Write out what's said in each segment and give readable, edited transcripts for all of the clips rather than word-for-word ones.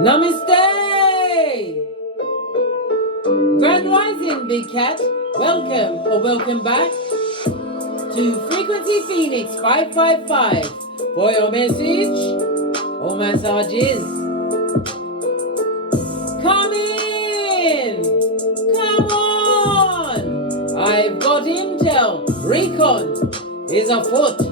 Namaste! Grand Rising, Big Cat. Welcome or welcome back to Frequency Phoenix 555 for your message or massages. Come in! Come on! I've got intel. Recon is afoot.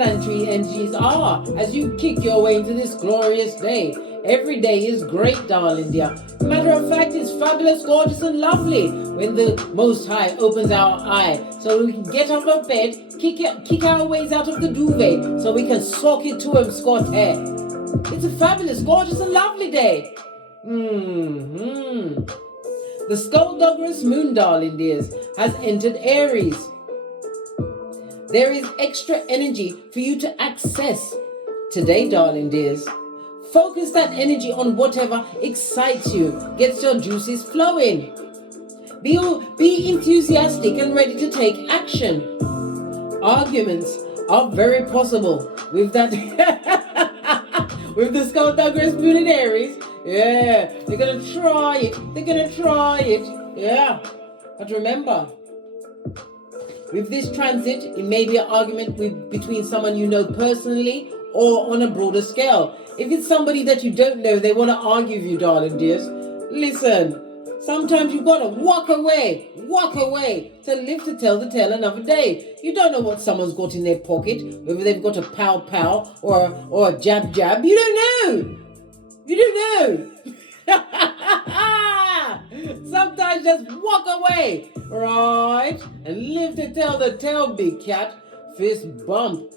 Planetary energies are as you kick your way into this glorious day. Every day is great, darling dear. Matter of fact, it's fabulous, gorgeous, and lovely when the Most High opens our eye so we can get out of bed, kick our ways out of the duvet so we can sock it to him, Scott hair. It's a fabulous, gorgeous, and lovely day. The skullduggerous moon, darling dears, has entered Aries. There is extra energy for you to access today, darling dears. Focus that energy on whatever excites you, gets your juices flowing. Be enthusiastic and ready to take action. Arguments are very possible with that with the skullduggerous moon in Aries. Yeah, they're gonna try it. Yeah, but remember, with this transit, it may be an argument between someone you know personally or on a broader scale. If it's somebody that you don't know, they want to argue with you, darling dears. Listen, sometimes you've got to walk away to live to tell the tale another day. You don't know what someone's got in their pocket, whether they've got a pow or a jab. You don't know. Sometimes just walk away, right? And live to tell the tale, big cat. Fist bump.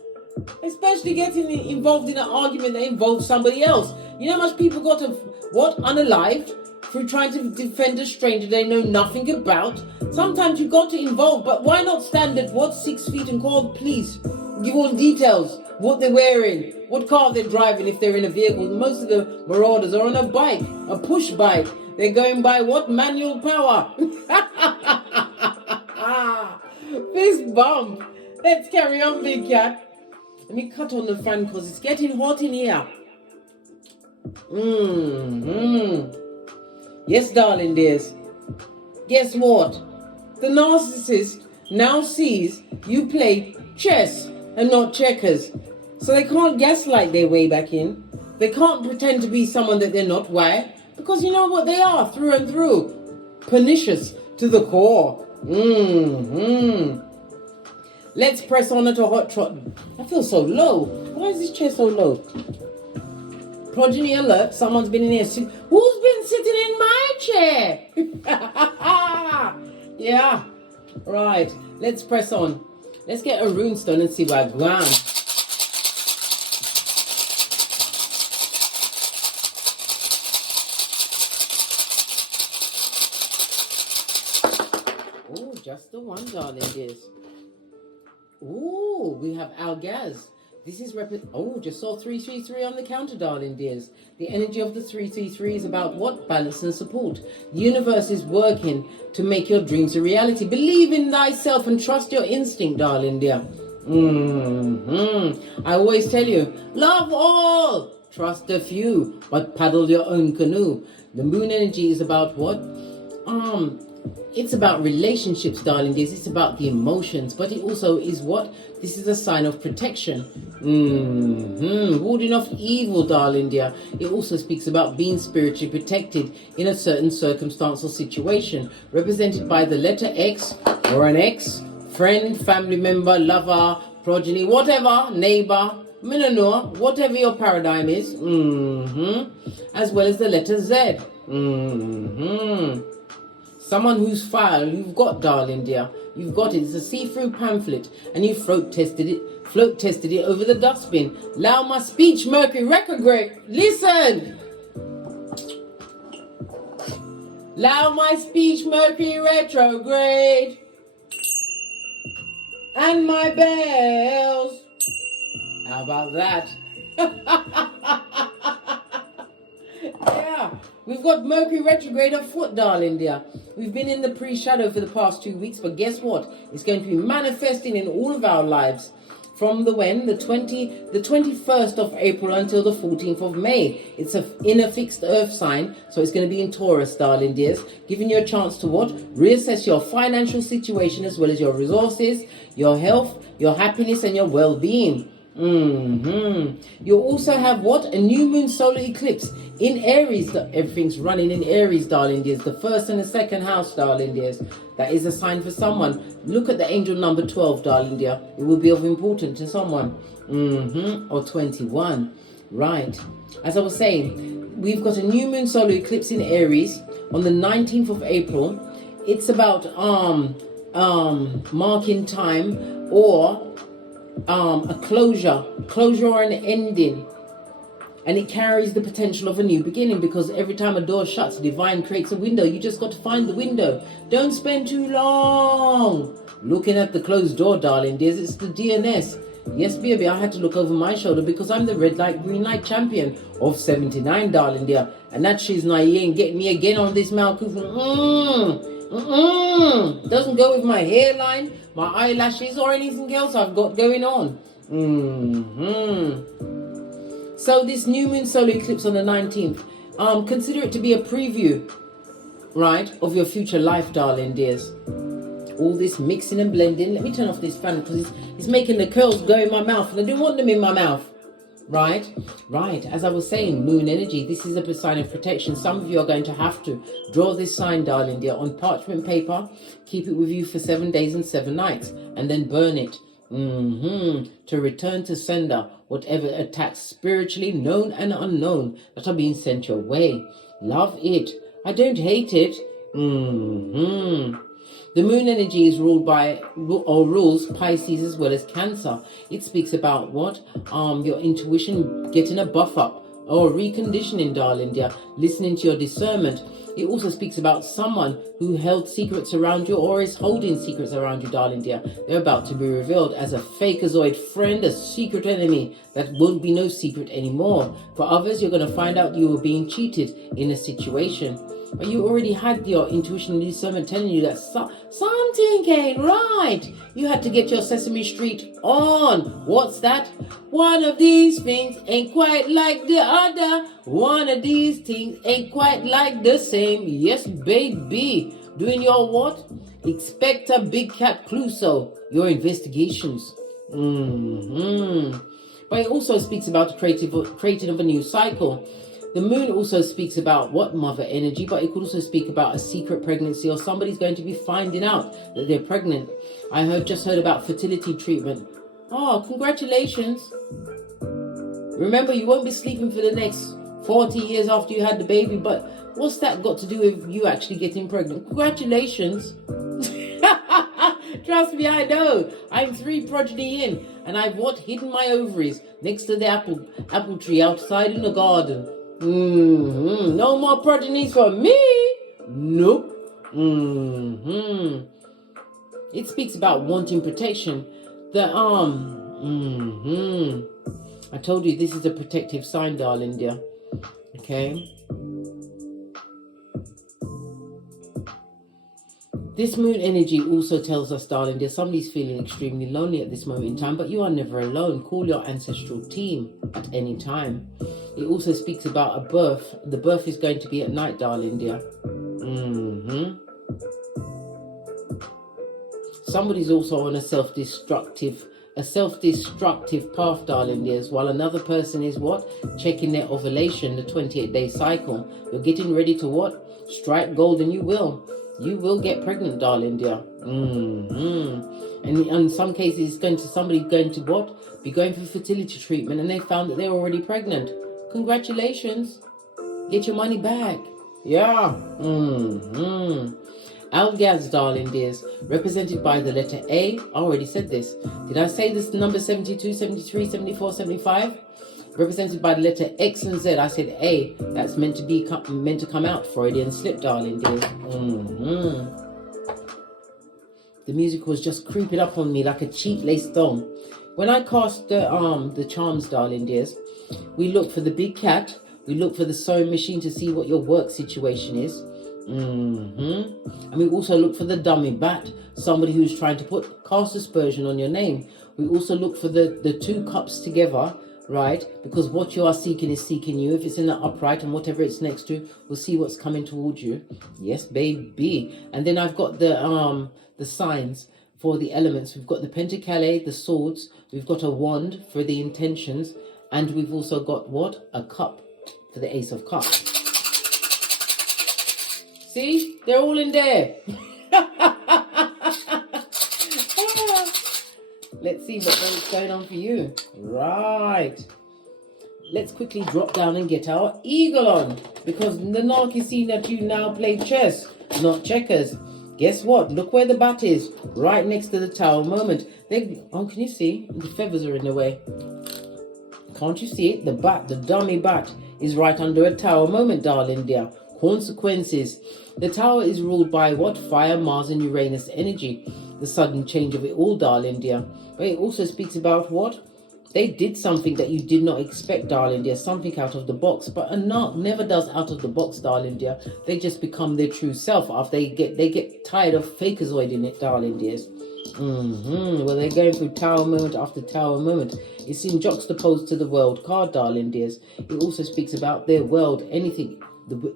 Especially getting involved in an argument that involves somebody else. You know how much people got unalived through trying to defend a stranger they know nothing about? Sometimes you got to involve, but why not stand at 6 feet and call the police? Give all the details, what they're wearing, what car they're driving if they're in a vehicle. Most of the marauders are on a bike, a push bike. They're going by what? Manual power. Fist bump. Let's carry on, big cat. Let me cut on the fan because it's getting hot in here. Yes, darling dears. Guess what? The narcissist now sees you play chess and not checkers. So they can't gaslight their way back in. They can't pretend to be someone that they're not. Why? Because you know what they are, through and through. Pernicious to the core. Let's press on at a hot trot. I feel so low. Why is this chair so low? Progeny alert. Someone's been in here. Who's been sitting in my chair? Yeah. Right. Let's press on. Let's get a runestone and see where I ground. Oh, just the one, darling dears. Oh, we have Algaz. This is just saw 333 on the counter, darling dears. The energy of the 333 is about what? Balance and support. The universe is working to make your dreams a reality. Believe in thyself and trust your instinct, darling dear. I always tell you, love all, trust a few, but paddle your own canoe. The moon energy is about what? It's about relationships, darling dears. It's about the emotions, but it also is what? This is a sign of protection. Warding off evil, darling dear. It also speaks about being spiritually protected in a certain circumstance or situation, represented by the letter X or an ex, friend, family member, lover, progeny, whatever, neighbor, minor, whatever your paradigm is. As well as the letter Z. Someone whose file you've got, darling dear. You've got it. It's a see-through pamphlet, and you float tested it over the dustbin. Allow my speech, Mercury retrograde. Listen. Allow my speech, Mercury retrograde, and my bells. How about that? Yeah. We've got Mercury retrograde afoot, darling dear. We've been in the pre-shadow for the past 2 weeks, but guess what? It's going to be manifesting in all of our lives. from the 21st of April until the 14th of May. It's in a fixed earth sign, so it's going to be in Taurus, darling dears, giving you a chance to what? Reassess your financial situation as well as your resources, your health, your happiness, and your well-being. You also have what? A new moon solar eclipse in Aries. Everything's running in Aries, darling dears. The first and the second house, darling dears. That is a sign for someone. Look at the angel number 12, darling dear. It will be of importance to someone. Or 21. Right. As I was saying, we've got a new moon solar eclipse in Aries on the 19th of April. It's about marking time or a closure or an ending, and it carries the potential of a new beginning, because every time a door shuts, divine creates a window. You just got to find the window. Don't spend too long looking at the closed door, darling dears. It's the DNS. Yes, baby, I had to look over my shoulder because I'm the red light, green light champion of 79, darling dear. And that she's not, you ain't getting me again on this Malkuth. Doesn't go with my hairline, my eyelashes, or anything else I've got going on. So this new moon solar eclipse on the 19th, consider it to be a preview, right, of your future life, darling dears. All this mixing and blending. Let me turn off this fan because it's making the curls go in my mouth, and I don't want them in my mouth. Right. As I was saying, moon energy. This is a sign of protection. Some of you are going to have to draw this sign, darling dear, on parchment paper. Keep it with you for 7 days and 7 nights, and then burn it. To return to sender whatever attacks spiritually, known and unknown, that are being sent your way. Love it. I don't hate it. The moon energy is ruled by, or rules, Pisces as well as Cancer. It speaks about what? Your intuition getting a buff up or reconditioning, darling dear. Listening to your discernment. It also speaks about someone who held secrets around you or is holding secrets around you, darling dear. They're about to be revealed as a fakeazoid friend, a secret enemy that won't be no secret anymore. For others, you're going to find out you were being cheated in a situation. But you already had your intuition and discernment telling you that something ain't right. You had to get your Sesame Street on. What's that? One of these things ain't quite like the other. One of these things ain't quite like the same. Yes, baby. Doing your what? Inspector Big Cat Clouseau. Your investigations. But it also speaks about the creating of a new cycle. The moon also speaks about what? Mother energy, but it could also speak about a secret pregnancy, or somebody's going to be finding out that they're pregnant. I just heard about fertility treatment. Oh, congratulations. Remember, you won't be sleeping for the next 40 years after you had the baby, but what's that got to do with you actually getting pregnant? Congratulations. Trust me, I know. I'm 3 progeny in, and I've hidden my ovaries next to the apple tree outside in the garden. No more progenies for me. Nope. It speaks about wanting protection. I told you this is a protective sign, darling dear. Okay. This moon energy also tells us, darling dear, somebody's feeling extremely lonely at this moment in time, but you are never alone. Call your ancestral team at any time. It also speaks about a birth. The birth is going to be at night, darling dear. Somebody's also on a self-destructive path, darling dears, while another person is what? Checking their ovulation, the 28-day cycle. You're getting ready to what? Strike gold, and you will. You will get pregnant, darling dear. And in some cases, somebody's going to what? Be going for fertility treatment, and they found that they're already pregnant. Congratulations. Get your money back. Yeah. Algaz, darling dears, represented by the letter A. I already said this. Did I say this number 72, 73, 74, 75? Represented by the letter X and Z. I said A. That's meant to come out. Freudian slip, darling dears. The music was just creeping up on me like a cheap lace thong. When I cast the charms, darling dears, we look for the big cat. We look for the sewing machine to see what your work situation is. And we also look for the dummy bat, somebody who's trying to cast aspersion on your name. We also look for the two cups together, right? Because what you are seeking is seeking you. If it's in the upright and whatever it's next to, we'll see what's coming towards you. Yes, baby. And then I've got the signs for the elements. We've got the pentacale, the swords. We've got a wand for the intentions. And we've also got what? A cup for the ace of cups. See? They're all in there. Let's see what's going on for you. Right. Let's quickly drop down and get our eagle on. Because the narc is seeing that you now play chess, not checkers. Guess what? Look where the bat is. Right next to the tower moment. Oh, can you see? The feathers are in the way. Can't you see it? The bat, the dummy bat, is right under a tower moment, darling dear. Consequences. The tower is ruled by what? Fire, Mars and Uranus energy. The sudden change of it all, darling dear. But it also speaks about what? They did something that you did not expect, darling dear. Something out of the box. But a narc never does out of the box, darling dear. They just become their true self after they get tired of fakerzoiding it, darling dears. Well, they're going through tower moment after tower moment. It's in juxtaposed to the world card, darling dears. It also speaks about their world, anything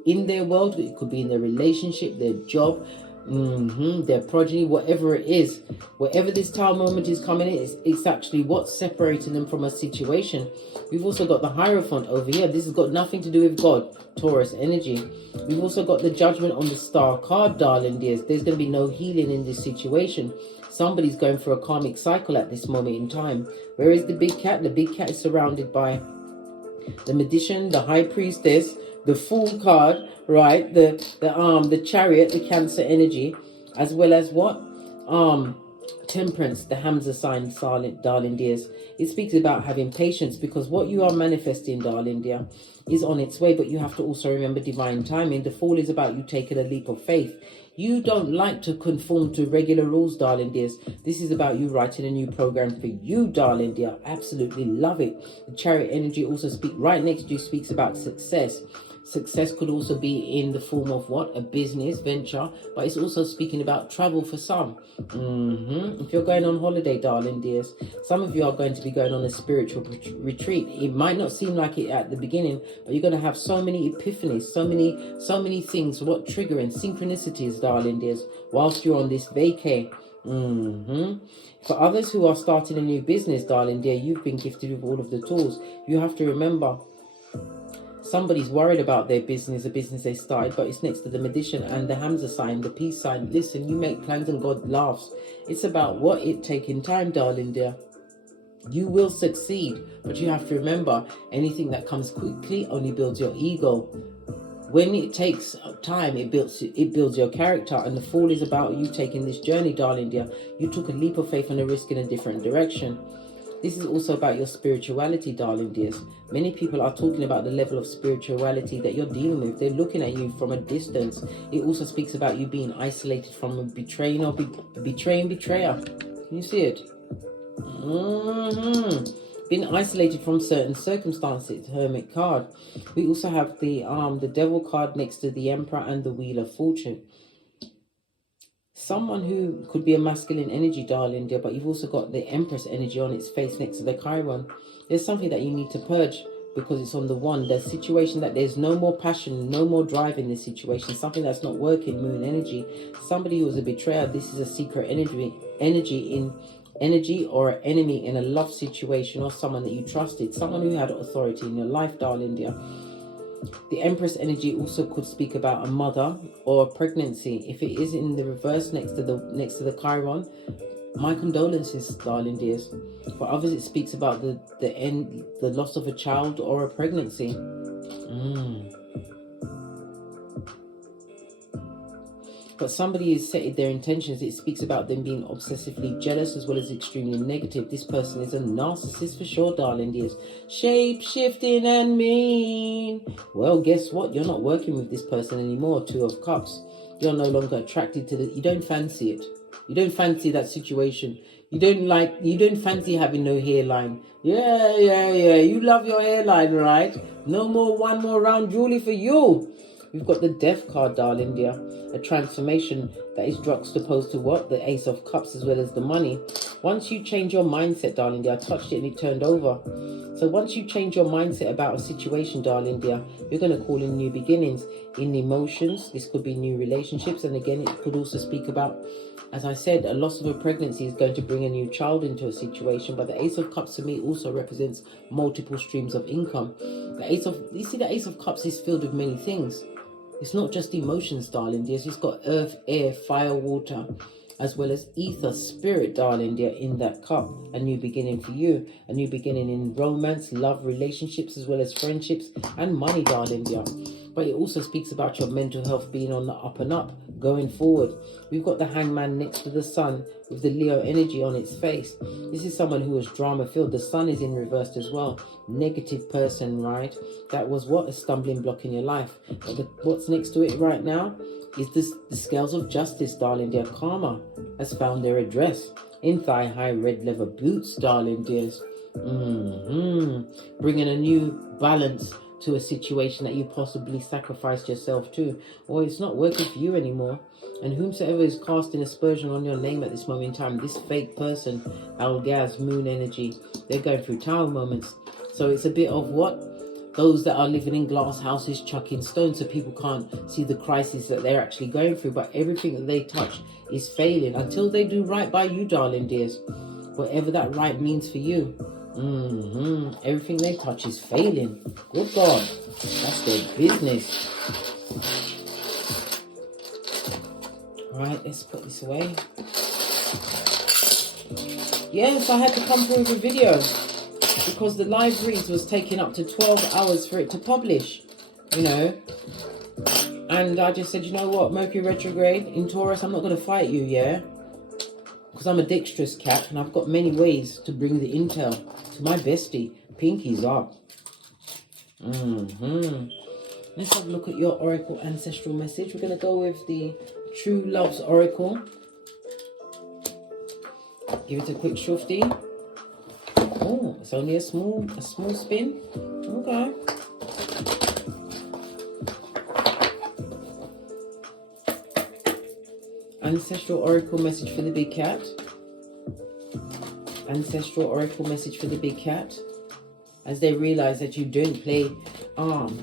in their world. It could be in their relationship, their job, their progeny, whatever it is. Wherever this tower moment is coming in, it's actually what's separating them from a situation. We've also got the Hierophant over here. This has got nothing to do with God, Taurus energy. We've also got the Judgment on the Star card, darling dears. There's going to be no healing in this situation. Somebody's going through a karmic cycle at this moment in time. Where is the big cat? The big cat is surrounded by the Magician, the High Priestess, the Fool card, right? The Chariot, the Cancer energy, as well as what? Temperance, the Hamza sign, darling dears. It speaks about having patience, because what you are manifesting, darling dear, is on its way, but you have to also remember divine timing. The Fall is about you taking a leap of faith. You don't like to conform to regular rules, darling dears. This is about you writing a new program for you, darling dear. Absolutely love it. The Chariot energy also right next to you speaks about success. Success could also be in the form of what? A business venture, but it's also speaking about travel for some. If you're going on holiday, darling dears, some of you are going to be going on a spiritual retreat. It might not seem like it at the beginning, but you're going to have so many epiphanies, so many things, what triggering synchronicities, darling dears, whilst you're on this vacay. For others who are starting a new business, darling dear, you've been gifted with all of the tools. You have to remember, somebody's worried about their business, a business they started, but it's next to the Magician and the Hamza sign, the peace sign. Listen, you make plans and God laughs. It's about what it taking time, darling dear. You will succeed, but you have to remember, anything that comes quickly only builds your ego. When it takes time, it builds your character. And the Fall is about you taking this journey, darling dear. You took a leap of faith and a risk in a different direction. This is also about your spirituality, darling dears. Many people are talking about the level of spirituality that you're dealing with. They're looking at you from a distance. It also speaks about you being isolated from a betraying or betraying betrayer. Can you see it? Being isolated from certain circumstances, Hermit card. We also have the Devil card next to the Emperor and the Wheel of Fortune. Someone who could be a masculine energy, darling dear, but you've also got the Empress energy on its face next to the Chiron. There's something that you need to purge because it's on the one. The situation that there's no more passion, no more drive in this situation. Something that's not working, Moon energy. Somebody who's a betrayer. This is a secret energy or an enemy in a love situation, or someone that you trusted. Someone who had authority in your life, darling dear. The Empress energy also could speak about a mother or a pregnancy. If it is in the reverse next to the Chiron, my condolences, darling dears. For others, it speaks about the loss of a child or a pregnancy. But somebody has set their intentions. It speaks about them being obsessively jealous as well as extremely negative. This person is a narcissist for sure, darling dears. Shape-shifting and mean. Well, guess what? You're not working with this person anymore. Two of Cups. You're no longer attracted to you don't fancy it. You don't fancy that situation. You don't fancy having no hairline. Yeah. You love your hairline, right? No more one more round jewelry for you. We've got the Death card, darling dear. A transformation that is juxtaposed to what? The Ace of Cups as well as the money. Once you change your mindset, darling dear, I touched it and it turned over. So once you change your mindset about a situation, darling dear, you're going to call in new beginnings. In emotions, this could be new relationships. And again, it could also speak about, as I said, a loss of a pregnancy is going to bring a new child into a situation. But the Ace of Cups to me also represents multiple streams of income. You see, the Ace of Cups is filled with many things. It's not just emotions, darling dear. It's got earth, air, fire, water, as well as ether, spirit, darling dear, in that cup. A new beginning for you. A new beginning in romance, love, relationships, as well as friendships and money, darling dear. But it also speaks about your mental health being on the up and up, going forward. We've got the Hangman next to the Sun with the Leo energy on its face. This is someone who was drama-filled. The Sun is in reversed as well. Negative person, right? That was what? A stumbling block in your life. But what's next to it right now is the scales of justice, darling dear. Karma has found their address in thigh-high red leather boots, darling dears. Bringing a new balance to a situation that you possibly sacrificed yourself to, or it's not working for you anymore. And whomsoever is casting aspersion on your name at this moment in time, this fake person, Algaz, moon energy, they're going through tower moments. So it's a bit of what? Those that are living in glass houses chucking stones, so people can't see the crisis that they're actually going through. But everything that they touch is failing until they do right by you, darling dears. Whatever that right means for you. Everything they touch is failing. Good God, that's their business. Right, let's put this away. Yes, I had to come through with a video because the live reads was taking up to 12 hours for it to publish, you know. And I just said, you know what, Mercury retrograde in Taurus, I'm not going to fight you, yeah? Because I'm a dexterous cat and I've got many ways to bring the intel to my bestie. Pinky's up. Let's have a look at your Oracle Ancestral message. We're going to go with the True Love's Oracle. Give it a quick shufty. Oh, it's only a small spin. Okay. Ancestral Oracle message for the big cat. Ancestral Oracle message for the big cat. As they realize that you don't play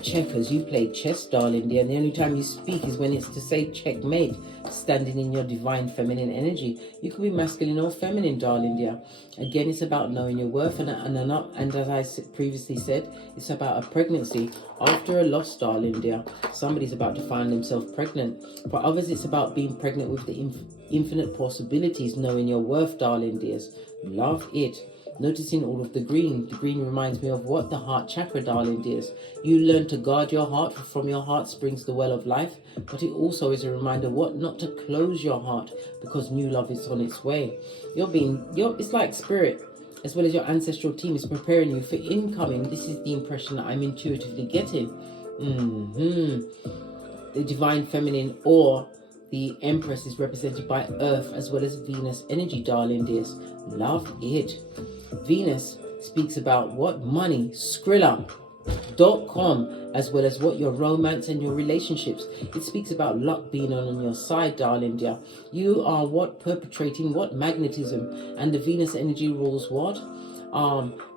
checkers, you play chess, darling dear. And the only time you speak is when it's to say checkmate, standing in your divine feminine energy. You could be masculine or feminine, darling dear. Again, it's about knowing your worth. And as I previously said, it's about a pregnancy after a loss, darling dear. Somebody's about to find themselves pregnant. For others, it's about being pregnant with the infinite possibilities, knowing your worth, darling dears. Love it. Noticing all of the green. The green reminds me of what? The heart chakra, darling dears. You learn to guard your heart, for from your heart springs the well of life. But it also is a reminder what? Not to close your heart, because new love is on its way. It's like spirit, as well as your ancestral team, is preparing you for incoming. This is the impression that I'm intuitively getting. The divine feminine, or the Empress, is represented by Earth as well as Venus energy, darling dears. Love it. Venus speaks about what? Money, Skrilla.com, as well as what? Your romance and your relationships. It speaks about luck being on your side, darling dear. You are what? Perpetrating what? Magnetism. And the Venus energy rules what?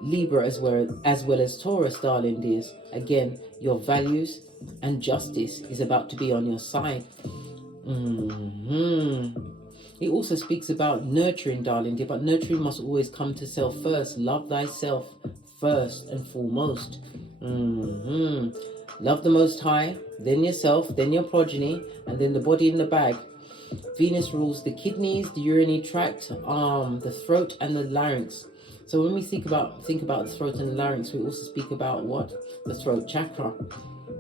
Libra as well as Taurus, darling dears. Again, your values and justice is about to be on your side. It also speaks about nurturing, darling dear, but nurturing must always come to self first. Love thyself first and foremost. Love the Most High, then yourself, then your progeny, and then the body in the bag. Venus rules the kidneys, the urinary tract, the throat, and the larynx. So when we think about the throat and the larynx, we also speak about what? The throat chakra.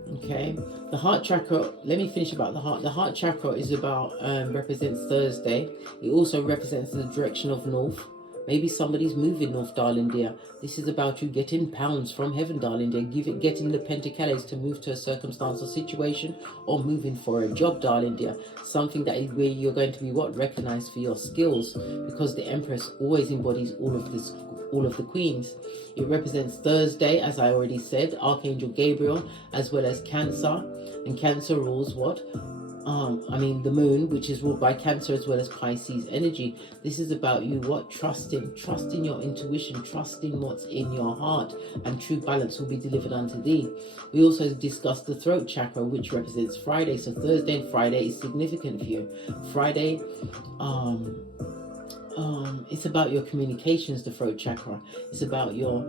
Okay, the heart chakra, let me finish about the heart. The heart chakra is about, represents Thursday. It also represents the direction of north. Maybe somebody's moving north, darling dear. This is about you getting pounds from heaven, darling dear. Getting the pentacles to move to a circumstance or situation, or moving for a job, darling dear. Something that is where you're going to be what? Recognized for your skills, because the Empress always embodies all of this all of the queens. It represents Thursday, as I already said, Archangel Gabriel, as well as Cancer. And Cancer rules what? The moon, which is ruled by Cancer, as well as Pisces energy. This is about you what? Trusting your intuition, trusting what's in your heart, and true balance will be delivered unto thee. We also discussed the throat chakra, which represents Friday. So Thursday and Friday is significant for you. Friday, it's about your communications, the throat chakra. It's about your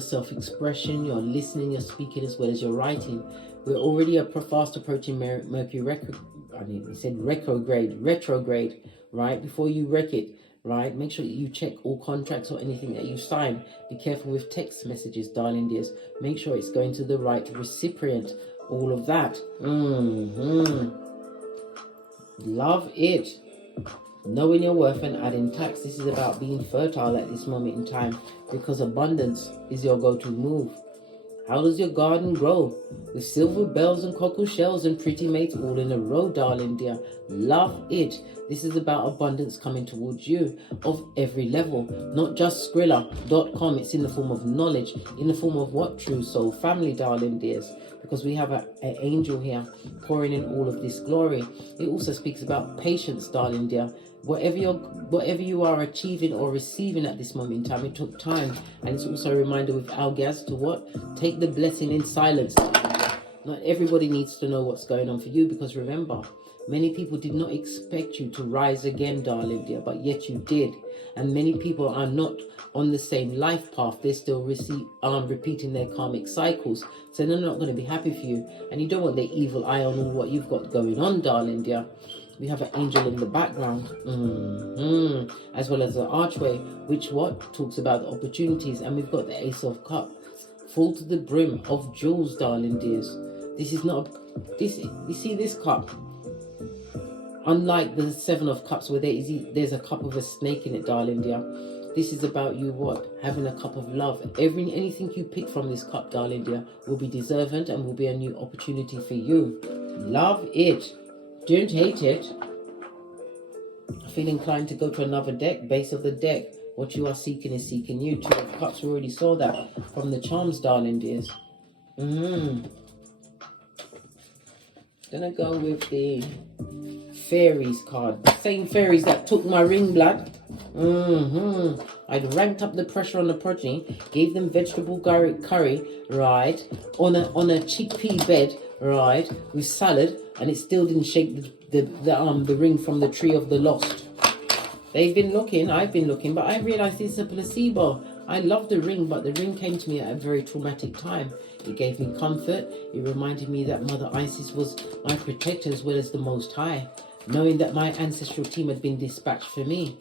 self-expression, your listening, your speaking, as well as your writing. We're already fast approaching Mercury retrograde, right? Before you wreck it, right? Make sure that you check all contracts or anything that you sign. Be careful with text messages, darling dears. Make sure it's going to the right recipient. All of that. Love it. Knowing your worth and adding tax. This is about being fertile at this moment in time, because abundance is your go-to move. How does your garden grow? With silver bells and cockle shells and pretty mates all in a row, darling dear. Love it. This is about abundance coming towards you of every level, not just Skrilla.com. It's in the form of knowledge, in the form of what? True soul family, darling dears. Because we have an angel here pouring in all of this glory. It also speaks about patience, darling dear. Whatever you are achieving or receiving at this moment in time, it took time. And it's also a reminder with Algaz to what? Take the blessing in silence. Not everybody needs to know what's going on for you, because remember, many people did not expect you to rise again, darling dear, but yet you did. And many people are not on the same life path. They're still repeating their karmic cycles. So they're not going to be happy for you. And you don't want their evil eye on all what you've got going on, darling dear. We have an angel in the background, as well as the archway, which what? Talks about the opportunities. And we've got the Ace of Cups, full to the brim of jewels, darling dears. This is not, you see this cup? Unlike the Seven of Cups, where there's a cup of a snake in it, darling dear. This is about you what? Having a cup of love. Anything you pick from this cup, darling dear, will be deserving and will be a new opportunity for you. Love it. Don't hate it. I feel inclined to go to another deck. Base of the deck. What you are seeking is seeking you. Two of Cups, we already saw that from the charms, darling dears. Gonna go with the fairies card. The same fairies that took my ring blood. I'd ranked up the pressure on the progeny, gave them vegetable curry, right, on a chickpea bed, right, with salad, and it still didn't shake the ring from the tree of the lost. They've been looking, I've been looking, but I realized it's a placebo. I love the ring, but the ring came to me at a very traumatic time. It gave me comfort. It reminded me that Mother Isis was my protector as well as the Most High, knowing that my ancestral team had been dispatched for me,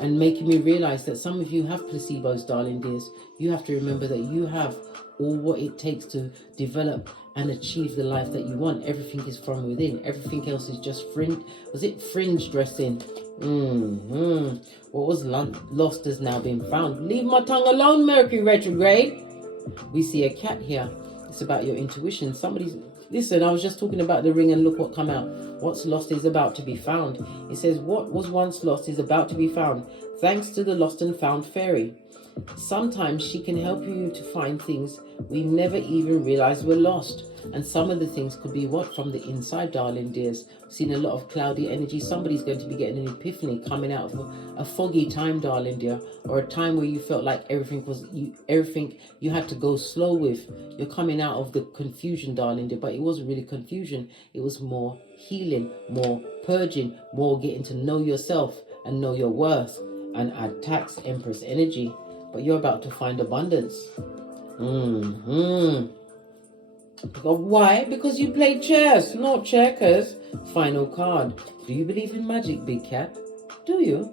and making me realize that some of you have placebos, darling dears. You have to remember that you have all what it takes to develop and achieve the life that you want. Everything is from within. Everything else is just fringe dressing. What was lost has now been found. Leave my tongue alone, Mercury retrograde. We see a cat here. It's about your intuition. Listen, I was just talking about the ring and look what come out. What's lost is about to be found. It says what was once lost is about to be found, thanks to the lost and found fairy. Sometimes she can help you to find things we never even realized were lost. And some of the things could be what? From the inside, darling dears. I've seen a lot of cloudy energy. Somebody's going to be getting an epiphany coming out of a foggy time, darling dear. Or a time where you felt like everything you had to go slow with. You're coming out of the confusion, darling dear. But it wasn't really confusion. It was more healing, more purging, more getting to know yourself and know your worth. And add tax, Empress energy. But you're about to find abundance. Why? Because you play chess, not checkers. Final card. Do you believe in magic, big cat? Do you?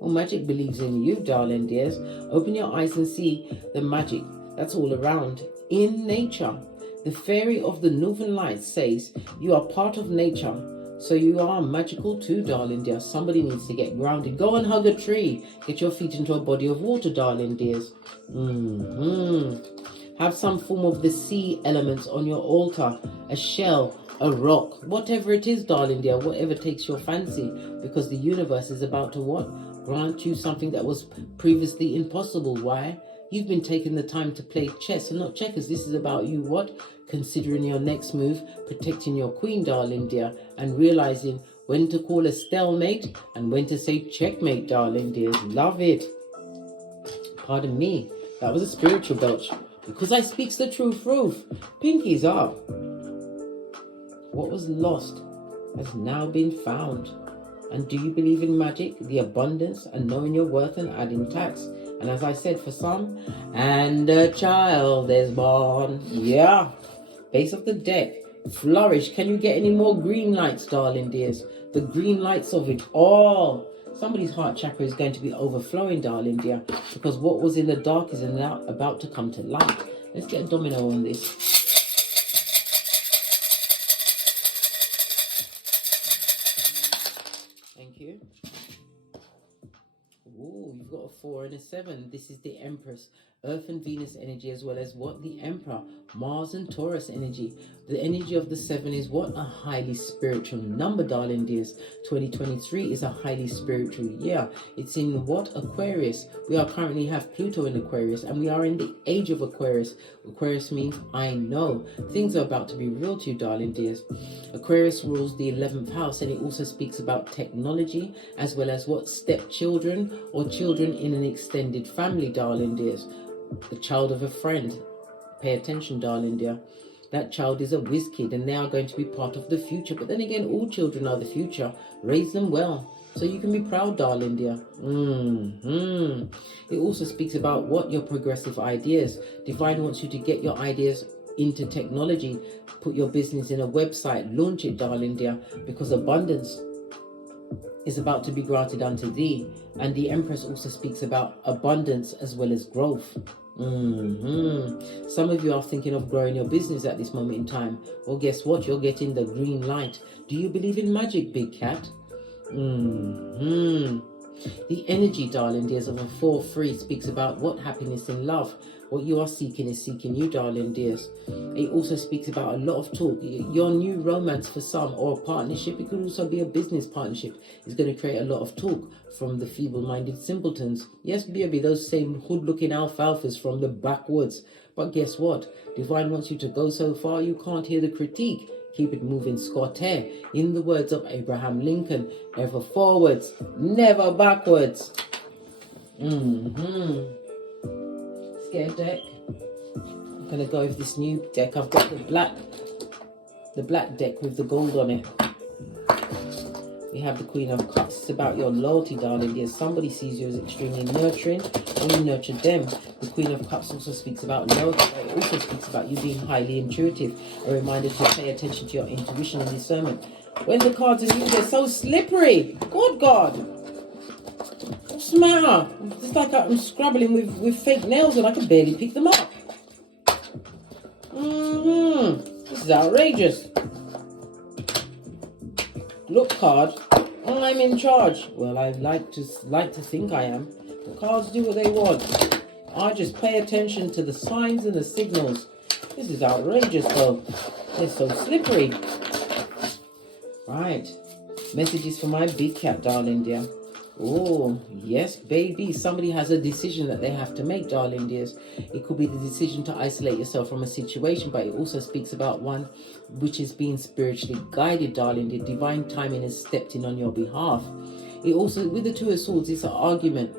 Well, magic believes in you, darling dears. Open your eyes and see the magic that's all around in nature. The fairy of the northern lights says you are part of nature. So you are magical too, darling dear. Somebody needs to get grounded. Go and hug a tree. Get your feet into a body of water, darling dears. Have some form of the sea elements on your altar. A shell, a rock, whatever it is, darling dear. Whatever takes your fancy. Because the universe is about to what? grant you something that was previously impossible. Why? You've been taking the time to play chess and not checkers. This is about you, what? Considering your next move, protecting your queen, darling dear, and realizing when to call a stalemate and when to say checkmate, darling dears. Love it. Pardon me. That was a spiritual belch. Because I speaks the truth, Ruth. Pinkies up. What was lost has now been found. And do you believe in magic, the abundance, and knowing your worth and adding tax? And as I said, for some, and a child is born. Yeah. Base of the deck. Flourish. Can you get any more green lights, darling dears? The green lights of it all. Somebody's heart chakra is going to be overflowing, darling dear, because what was in the dark is now about to come to light. Let's get a domino on this. Thank you. Ooh, you've got a 4 and a 7. This is the Empress. Earth and Venus energy, as well as what? The Emperor. Mars and Taurus energy. The energy of the 7 is what? A highly spiritual number, darling dears. 2023 is a highly spiritual year. It's in what? Aquarius. We are currently have Pluto in Aquarius, and we are in the age of Aquarius. Aquarius means I know. Things are about to be real to you, darling dears. Aquarius rules the 11th house, and it also speaks about technology, as well as what? Stepchildren or children in an extended family, darling dears. The child of a friend. Pay attention, darling dear. That child is a whiz kid, and they are going to be part of the future. But then again, all children are the future. Raise them well, so you can be proud, darling dear. It also speaks about what? Your progressive ideas. Divine wants you to get your ideas into technology. Put your business in a website. Launch it, darling dear, because abundance is about to be granted unto thee. And the Empress also speaks about abundance as well as growth. Some of you are thinking of growing your business at this moment in time. Well, guess what? You're getting the green light. Do you believe in magic, big cat? The energy, darling dears, of a 4-3 speaks about what? Happiness in love. What you are seeking is seeking you, darling dears. It also speaks about a lot of talk. Your new romance for some, or a partnership, it could also be a business partnership, is going to create a lot of talk from the feeble-minded simpletons. Yes, baby, those same hood-looking alfalfas from the backwoods. But guess what? Divine wants you to go so far you can't hear the critique. Keep it moving, Scottair. In the words of Abraham Lincoln, ever forwards, never backwards. Scared deck. I'm gonna go with this new deck. I've got the black deck with the gold on it. We have the Queen of Cups. It's about your loyalty, darling dear. Somebody sees you as extremely nurturing, and you nurture them. The Queen of Cups also speaks about loyalty. It also speaks about you being highly intuitive. A reminder to pay attention to your intuition and discernment. When the cards are new, they're so slippery. Good God. What's the matter? It's like I'm scrabbling with fake nails and I can barely pick them up. This is outrageous. Look, card, I'm in charge. Well, I like to think I am. The cards do what they want. I just pay attention to the signs and the signals. This is outrageous, though. They're so slippery. Right. Messages for my big cat, darling dear. Oh, yes, baby. Somebody has a decision that they have to make, darling dears. It could be the decision to isolate yourself from a situation, but it also speaks about one which is being spiritually guided, darling dear. Divine timing has stepped in on your behalf. It also, with the Two of Swords, it's an argument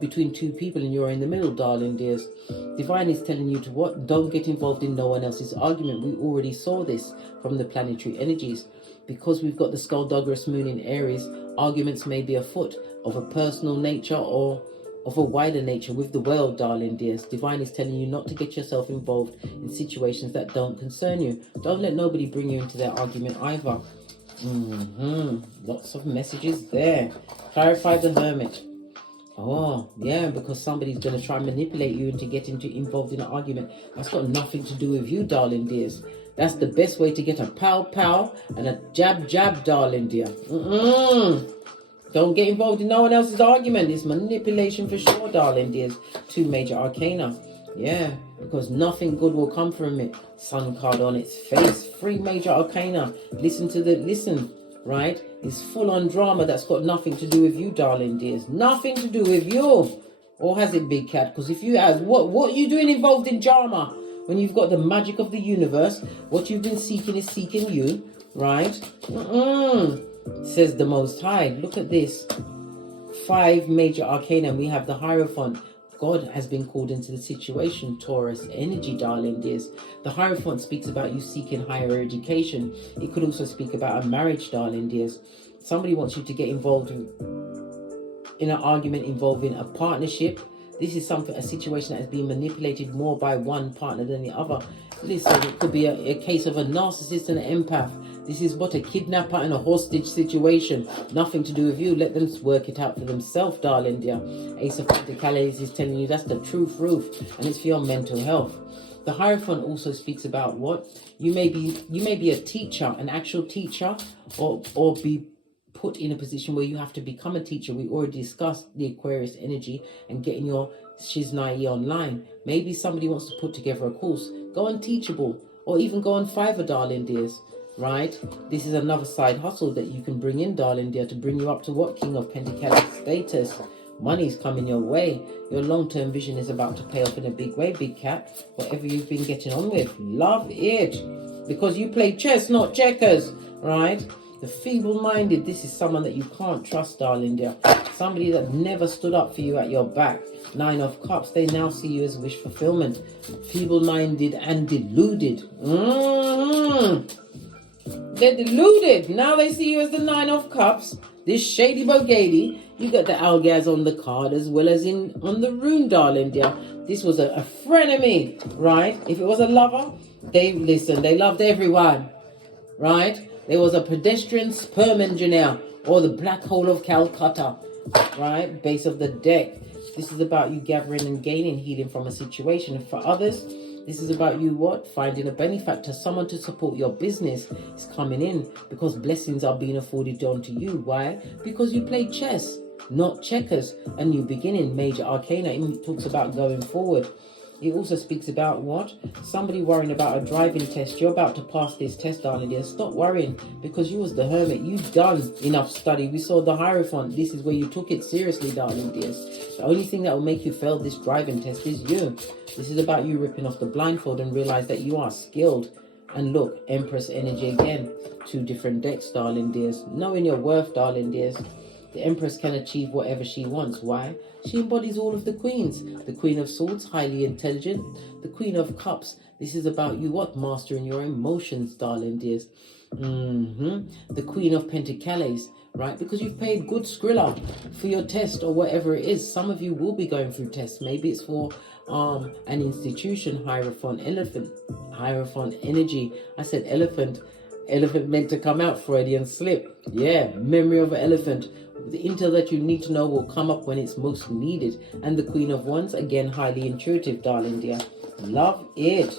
between two people, and you're in the middle, darling dears. Divine is telling you to what? Don't get involved in no one else's argument. We already saw this from the planetary energies. Because we've got the skullduggerous moon in Aries, arguments may be afoot of a personal nature or of a wider nature with the world, darling dears. Divine is telling you not to get yourself involved in situations that don't concern you. Don't let nobody bring you into their argument either. Lots of messages there. Clarify the Hermit. Oh, yeah, because somebody's going to try and manipulate you into getting involved in an argument. That's got nothing to do with you, darling dears. That's the best way to get a pow and a jab, darling dear. Don't get involved in no one else's argument. It's manipulation for sure, darling dears. 2 major arcana. Yeah, because nothing good will come from it. Sun card on its face. 3 major arcana. Listen. right? It's full on drama that's got nothing to do with you, darling dears. Nothing to do with you. Or has it, big cat? Because if you have, what are you doing involved in drama? When you've got the magic of the universe, what you've been seeking is seeking you, right? Says the Most High. Look at this. 5 major arcana. We have the Hierophant. God has been called into the situation. Taurus energy, darling dears. The Hierophant speaks about you seeking higher education. It could also speak about a marriage, darling dears. Somebody wants you to get involved in an argument involving a partnership. This is a situation that has been manipulated more by one partner than the other. Listen, it could be a case of a narcissist and an empath. This is what a kidnapper and a hostage situation. Nothing to do with you. Let them work it out for themselves, darling dear. Ace of Pentacles is telling you that's the truth, and it's for your mental health. The Hierophant also speaks about what? You may be a teacher, an actual teacher, or be put in a position where you have to become a teacher. We already discussed the Aquarius energy and getting your Shiznai online. Maybe somebody wants to put together a course. Go on Teachable, or even go on Fiverr, darling dears, right? This is another side hustle that you can bring in, darling dear, to bring you up to what? King of Pentacles status. Money's coming your way. Your long-term vision is about to pay off in a big way, big cat. Whatever you've been getting on with, love it. Because you play chess, not checkers, right? The feeble-minded, this is someone that you can't trust, darling dear. Somebody that never stood up for you at your back. 9 of Cups, they now see you as wish fulfillment. Feeble-minded and deluded. They're deluded. Now they see you as the 9 of Cups. This shady bogady. You got the Algaz on the card as well as on the rune, darling dear. This was a frenemy, right? If it was a lover, they loved everyone, right? There was a pedestrian sperm engineer, or the black hole of Calcutta, right? Base of the deck. This is about you gathering and gaining healing from a situation. And for others, this is about you what? Finding a benefactor, someone to support your business is coming in because blessings are being afforded onto you. Why? Because you play chess, not checkers. A new beginning, major arcana. It talks about going forward. It also speaks about what? Somebody worrying about a driving test. You're about to pass this test, darling dear. Stop worrying, because you was the hermit. You've done enough study. We saw the Hierophant. This is where you took it seriously, darling dears. The only thing that will make you fail this driving test is you. This is about you ripping off the blindfold and realize that you are skilled. And look, Empress energy again. 2 different decks, darling dears. Knowing your worth, darling dears. The Empress can achieve whatever she wants. Why? She embodies all of the queens. The Queen of Swords, highly intelligent. The Queen of Cups, this is about you what? Mastering your emotions, darling dears. The Queen of Pentacles, right? Because you've paid good Skrilla for your test or whatever it is. Some of you will be going through tests. Maybe it's for an institution. Hierophant, elephant, Hierophant energy. I said elephant. Elephant meant to come out, Freudian slip. Yeah, memory of an elephant. The intel that you need to know will come up when it's most needed. And the Queen of Wands, again, highly intuitive, darling dear. Love it.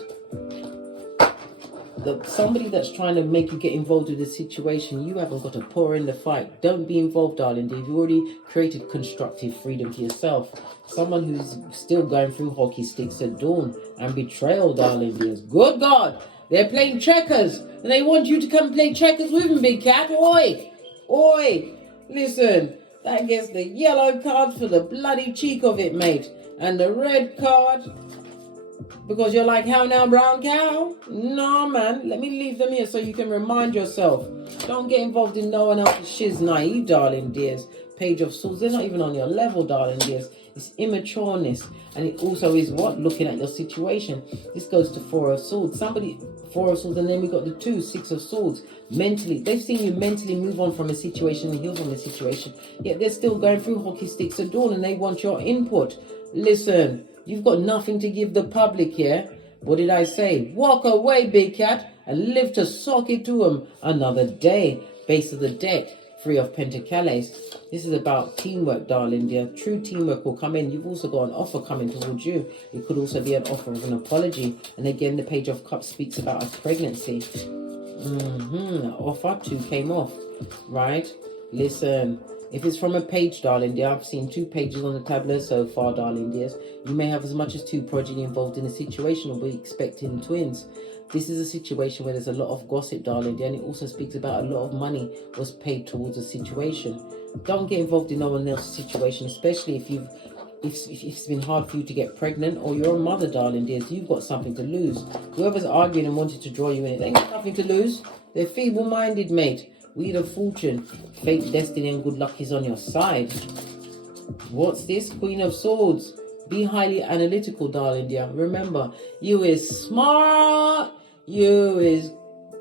Somebody that's trying to make you get involved with the situation, you haven't got to pour in the fight. Don't be involved, darling dear. You've already created constructive freedom to yourself. Someone who's still going through hockey sticks at dawn and betrayal, darling dears. Good God. They're playing checkers, and they want you to come play checkers with them, big cat. Oi! Oi! Listen, that gets the yellow card for the bloody cheek of it, mate. And the red card, because you're like, how now, brown cow? Nah, man, let me leave them here so you can remind yourself. Don't get involved in no one else's shiznai, darling dears. Page of Swords, they're not even on your level, darling dears. It's immatureness. And it also is what? Looking at your situation. This goes to 4 of Swords. 4 of Swords, and then we got the 2, 6 of Swords. Mentally, they've seen you mentally move on from a situation and heal from a situation. Yet they're still going through hockey sticks at dawn and they want your input. Listen, you've got nothing to give the public here. What did I say? Walk away, big cat, and live to sock it to them another day. Base of the deck. 3 of Pentacles. This is about teamwork, darling dear. True teamwork will come in. You've also got an offer coming towards you. It could also be an offer of an apology. And again, the Page of Cups speaks about a pregnancy. Offer 2 came off, right? Listen, If it's from a page, darling dear, I've seen 2 pages on the tableau so far, darling dears. You may have as much as 2 progeny involved in a situation or be expecting twins. This is a situation where there's a lot of gossip, darling dear, and it also speaks about a lot of money was paid towards a situation. Don't get involved in no one else's situation, especially if it's been hard for you to get pregnant, or you're a mother, darling dears. You've got something to lose. Whoever's arguing and wanted to draw you in, they ain't got nothing to lose. They're feeble-minded, mate. Wheel of Fortune, fate, destiny, and good luck is on your side. What's this? Queen of Swords. Be highly analytical, darling dear. Remember, you is smart. You is,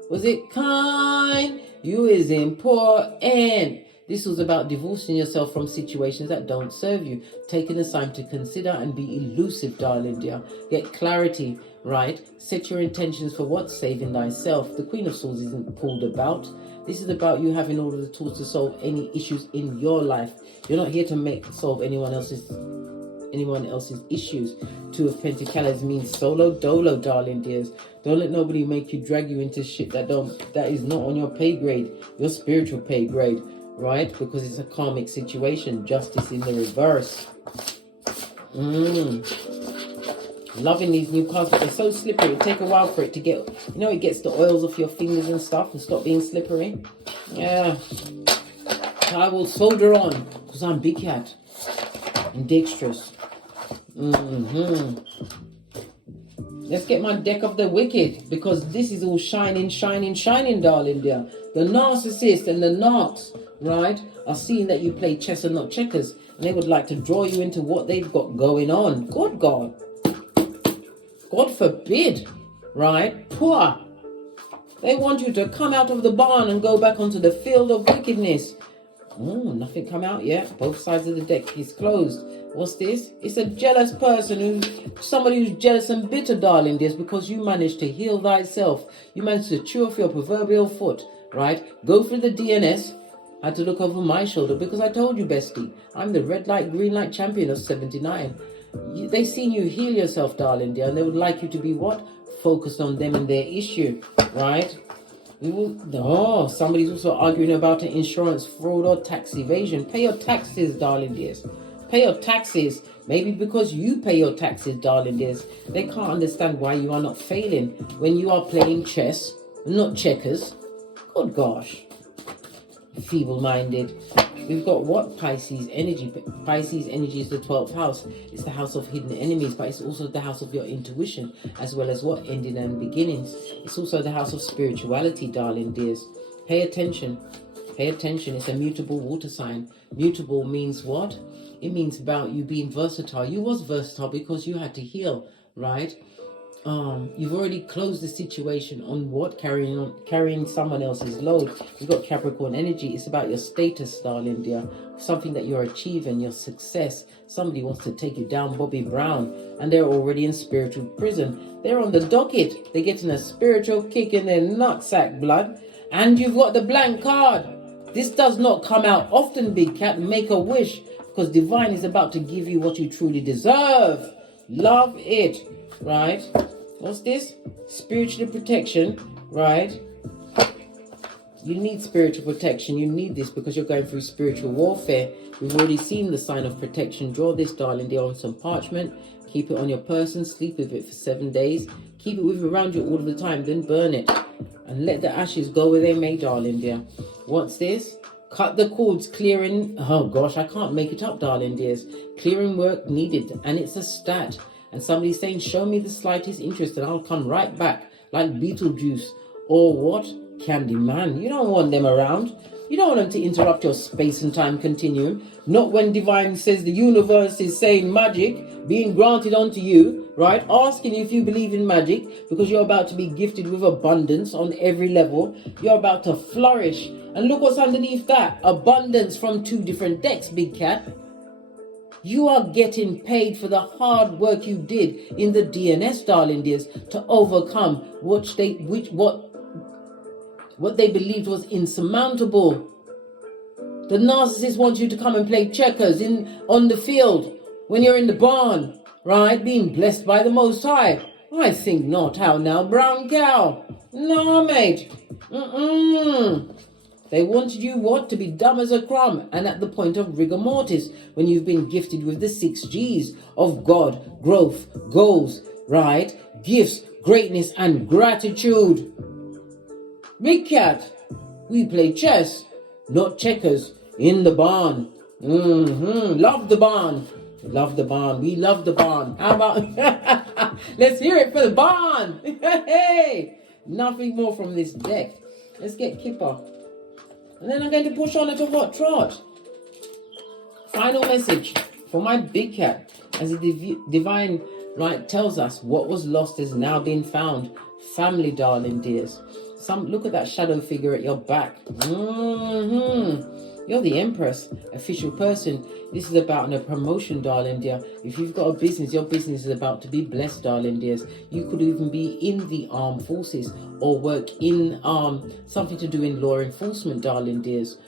was it kind? You is important. This was about divorcing yourself from situations that don't serve you. Taking the time to consider and be elusive, darling dear. Get clarity, right? Set your intentions for what's saving thyself. The Queen of Swords isn't pulled about. This is about you having all of the tools to solve any issues in your life. You're not here to solve anyone else's issues. 2 of Pentacles means solo dolo, darling dears. Don't let nobody make you drag you into shit that is not on your pay grade, your spiritual pay grade, right? Because it's a karmic situation. Justice in the reverse. Loving these new cards, but they're so slippery. It'll take a while for it to get, it gets the oils off your fingers and stuff and stop being slippery. Yeah. I will soldier on because I'm big cat and dexterous. Let's get my deck of the wicked, because this is all shining, shining, shining, darling dear. The narcissist and the narcs, right, are seeing that you play chess and not checkers, and they would like to draw you into what they've got going on. Good God. God forbid, right? Poor. They want you to come out of the barn and go back onto the field of wickedness. Oh, nothing come out yet. Both sides of the deck is closed. What's this? It's a jealous person, somebody who's jealous and bitter, darling, dears, because you managed to heal thyself. You managed to chew off your proverbial foot, right? Go through the DNS. I had to look over my shoulder because I told you, bestie, I'm the red light, green light champion of 79. They've seen you heal yourself, darling dear, and they would like you to be what? Focused on them and their issue, right? Somebody's also arguing about an insurance fraud or tax evasion. Pay your taxes, darling dears. Pay your taxes. Maybe because you pay your taxes, darling dears, they can't understand why you are not failing when you are playing chess, not checkers. Good gosh. Feeble-minded. We've got what? Pisces energy. Pisces energy is the 12th house. It's the house of hidden enemies, but it's also the house of your intuition, as well as what? Ending and beginnings. It's also the house of spirituality, darling dears. Pay attention. Pay attention. It's a mutable water sign. Mutable means what? It means about you being versatile. You was versatile because you had to heal, right? You've already closed the situation on what? Carrying someone else's load. You've got Capricorn energy. It's about your status, darling dear. Something that you're achieving, your success. Somebody wants to take you down, Bobby Brown, and they're already in spiritual prison. They're on the docket. They're getting a spiritual kick in their nutsack, blood. And you've got the blank card. This does not come out often, big cat. Make a wish, because divine is about to give you what you truly deserve. Love it, right? What's this? Spiritual protection, right? You need spiritual protection. You need this because you're going through spiritual warfare. We've already seen the sign of protection. Draw this, darling dear, on some parchment. Keep it on your person. Sleep with it for 7 days. Keep it with you around you all of the time. Then burn it. And let the ashes go where they may, darling dear. What's this? Cut the cords, clearing. Oh gosh, I can't make it up, darling dears. Clearing work needed. And it's a stat. And somebody's saying, show me the slightest interest and I'll come right back, like Beetlejuice. Or what? Candyman. You don't want them around. You don't want them to interrupt your space and time continuum. Not when divine says the universe is saying magic being granted unto you, right? Asking if you believe in magic, because you're about to be gifted with abundance on every level. You're about to flourish. And look what's underneath that. Abundance from 2 different decks, big cat. You are getting paid for the hard work you did in the DNS, darling dears, to overcome what they believed was insurmountable. The narcissist wants you to come and play checkers on the field when you're in the barn, right? Being blessed by the Most High. I think not. How now, brown cow? No, mate. They wanted you what? To be dumb as a crumb and at the point of rigor mortis, when you've been gifted with the 6 G's of God, growth, goals, right? Gifts, greatness, and gratitude. Big cat, we play chess, not checkers, in the barn. Love the barn. Love the barn. We love the barn. How about... Let's hear it for the barn. Hey, nothing more from this deck. Let's get Kipper. And then I'm going to push on to what trot. Final message for my big cat. As the divine light tells us, what was lost has now been found. Family, darling dears. Look at that shadow figure at your back. You're the Empress, official person. This is about a promotion, darling dear. If you've got a business, your business is about to be blessed, darling dears. You could even be in the armed forces or work in something to do in law enforcement, darling dears.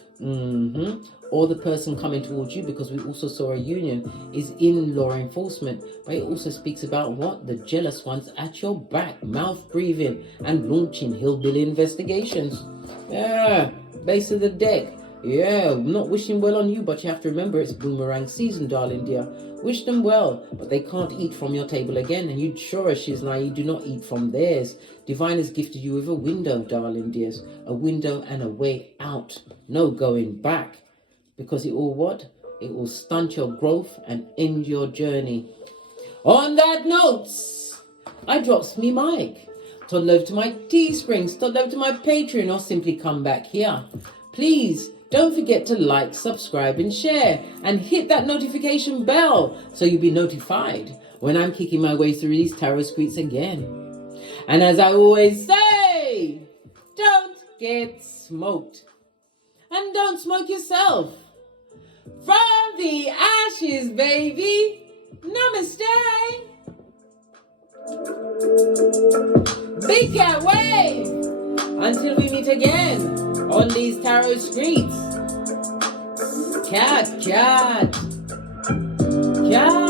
Or the person coming towards you, because we also saw a union, is in law enforcement. But it also speaks about what? The jealous ones at your back, mouth breathing and launching hillbilly investigations. Yeah, base of the deck. Yeah, not wishing well on you, but you have to remember it's boomerang season, darling dear. Wish them well, but they can't eat from your table again, and you'd sure as she's lying, you do not eat from theirs. Divine has gifted you with a window, darling dears. A window and a way out. No going back. Because it will what? It will stunt your growth and end your journey. On that note, I drops me mic. Toddle over to my Teesprings, toddle over to my Patreon, or simply come back here. Please, don't forget to like, subscribe, and share. And hit that notification bell so you'll be notified when I'm kicking my way through these tarot streets again. And as I always say, don't get smoked. And don't smoke yourself. From the ashes, baby. Namaste. Big cat wave. Until we meet again on these tarot streets. Cat, cat, cat.